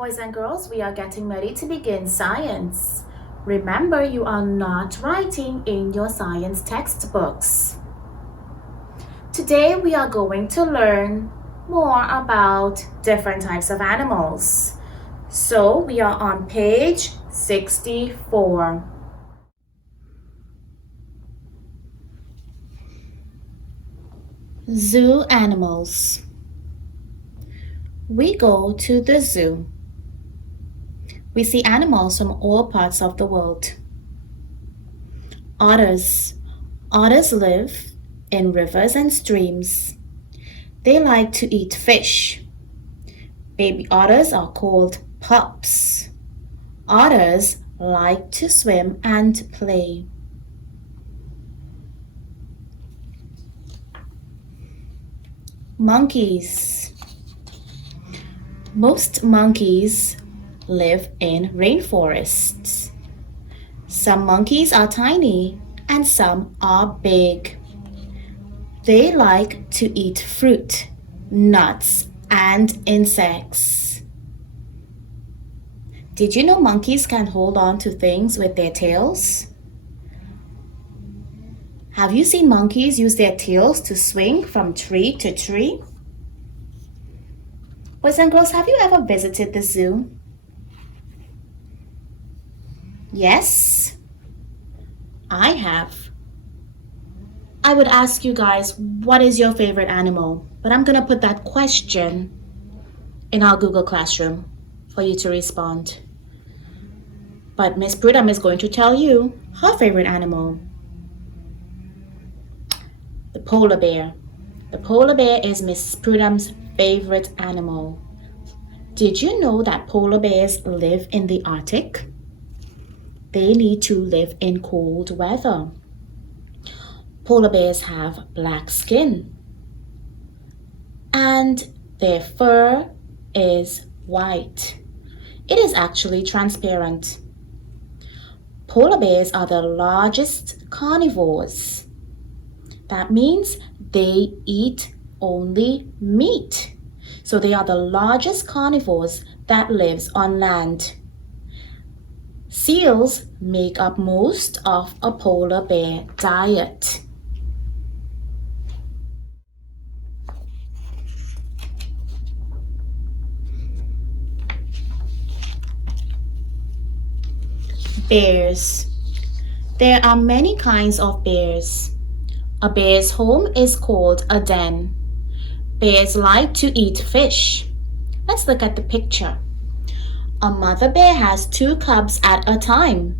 Boys and girls, we are getting ready to begin science. Remember, you are not writing in your science textbooks. Today, we are going to learn more about different types of animals. So, we are on page 64. Zoo animals. We go to the zoo. We see animals from all parts of the world. Otters. Otters live in rivers and streams. They like to eat fish. Baby otters are called pups. Otters like to swim and play. Monkeys. Most monkeys live in rainforests. Some monkeys are tiny and some are big. They like to eat fruit, nuts, and insects. Did you know monkeys can hold on to things with their tails? Have you seen monkeys use their tails to swing from tree to tree? Boys and girls, have you ever visited the zoo? Yes, I have. I would ask you guys, what is your favorite animal? But I'm going to put that question in our Google Classroom for you to respond. But Miss Prudham is going to tell you her favorite animal. The polar bear. The polar bear is Miss Prudham's favorite animal. Did you know that polar bears live in the Arctic? They need to live in cold weather. Polar bears have black skin and their fur is white. It is actually transparent. Polar bears are the largest carnivores. That means they eat only meat. So they are the largest carnivores that lives on land. Seals make up most of a polar bear diet. Bears. There are many kinds of bears. A bear's home is called a den. Bears like to eat fish. Let's look at the picture. A mother bear has 2 cubs at a time.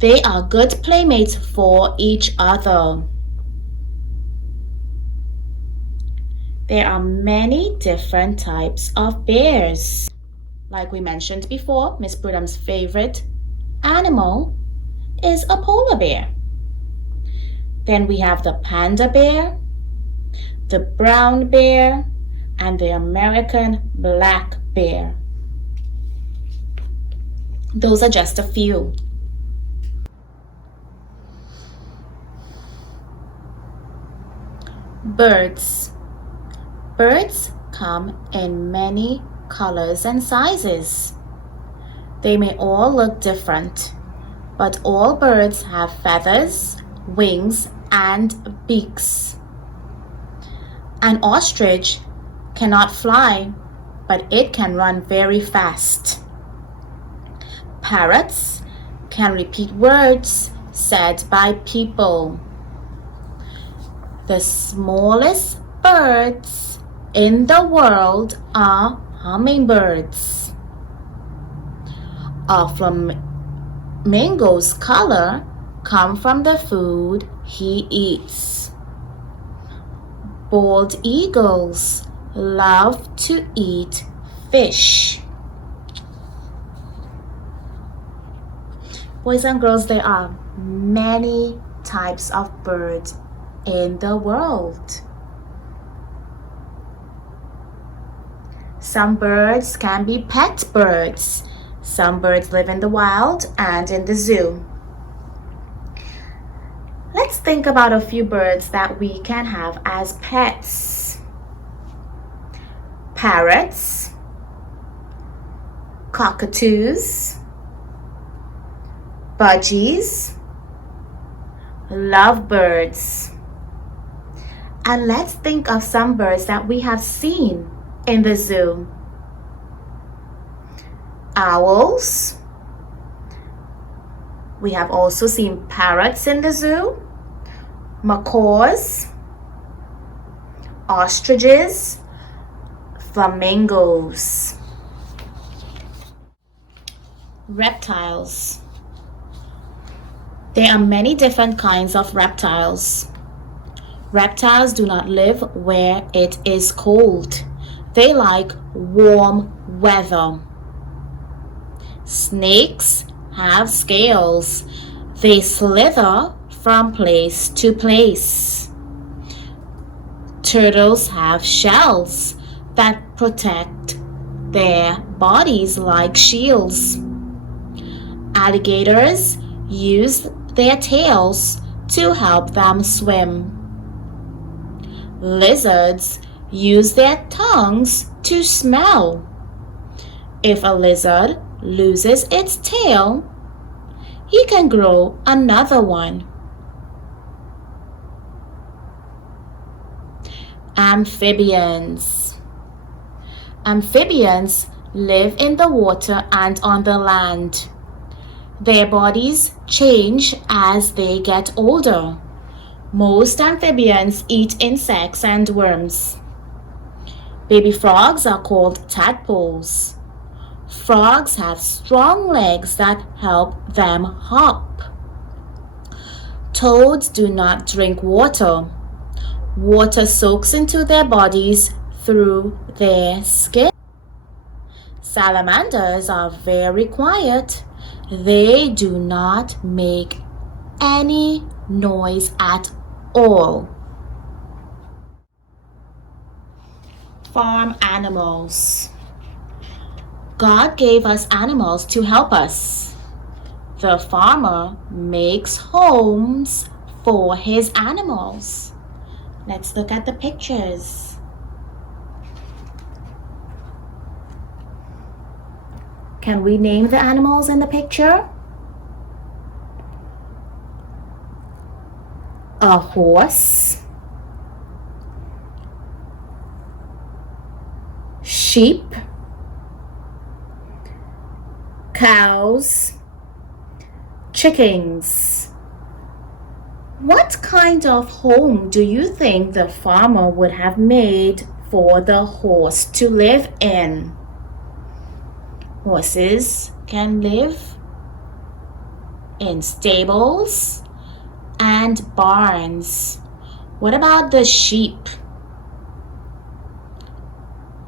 They are good playmates for each other. There are many different types of bears. Like we mentioned before, Miss Prudham's favorite animal is a polar bear. Then we have the panda bear, the brown bear, and the American black bear. Those are just a few. Birds. Birds come in many colors and sizes. They may all look different, but all birds have feathers, wings, and beaks. An ostrich cannot fly, but it can run very fast. Parrots can repeat words said by people. The smallest birds in the world are hummingbirds. A flamingo's color comes from the food he eats. Bald eagles love to eat fish. Boys and girls, there are many types of birds in the world. Some birds can be pet birds. Some birds live in the wild and in the zoo. Let's think about a few birds that we can have as pets. Parrots, cockatoos, budgies, lovebirds. And let's think of some birds that we have seen in the zoo. Owls. We have also seen parrots in the zoo, macaws, ostriches, flamingos. Reptiles. There are many different kinds of reptiles. Reptiles do not live where it is cold. They like warm weather. Snakes have scales. They slither from place to place. Turtles have shells that protect their bodies like shields. Alligators use their tails to help them swim. Lizards use their tongues to smell. If a lizard loses its tail, he can grow another one. Amphibians. Amphibians live in the water and on the land. Their bodies change as they get older. Most amphibians eat insects and worms. Baby frogs are called tadpoles. Frogs have strong legs that help them hop. Toads do not drink water. Water soaks into their bodies through their skin. Salamanders are very quiet. They do not make any noise at all. Farm animals. God gave us animals to help us. The farmer makes homes for his animals. Let's look at the pictures. Can we name the animals in the picture? A horse, sheep, cows, chickens. What kind of home do you think the farmer would have made for the horse to live in? Horses can live in stables and barns. What about the sheep?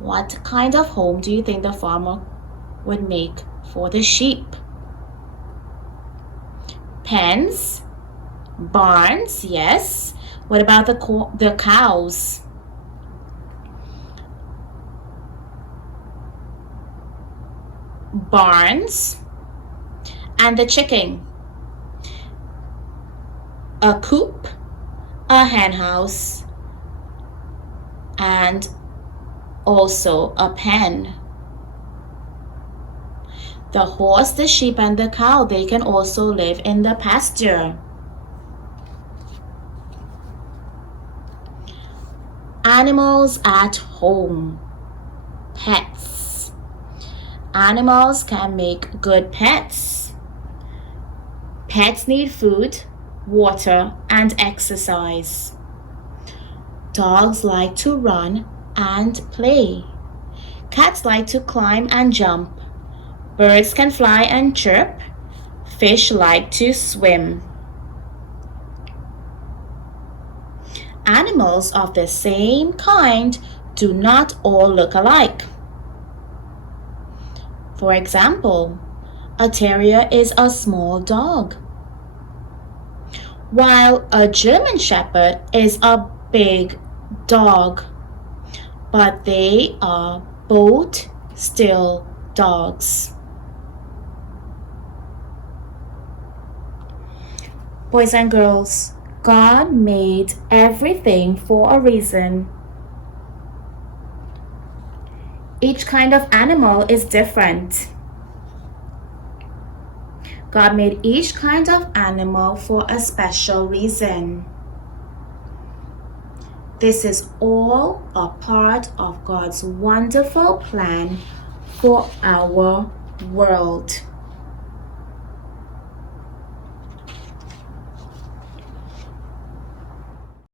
What kind of home do you think the farmer would make for the sheep? Pens, barns, yes. What about the cows? Barns. And the chicken? A coop, a hen house, and also a pen. The horse, the sheep, and the cow, they can also live in the pasture. Animals at home. Pets. Animals can make good pets. Pets need food, water, and exercise. Dogs like to run and play. Cats like to climb and jump. Birds can fly and chirp. Fish like to swim. Animals of the same kind do not all look alike. For example, a terrier is a small dog, while a German Shepherd is a big dog, but they are both still dogs. Boys and girls, God made everything for a reason. Each kind of animal is different. God made each kind of animal for a special reason. This is all a part of God's wonderful plan for our world.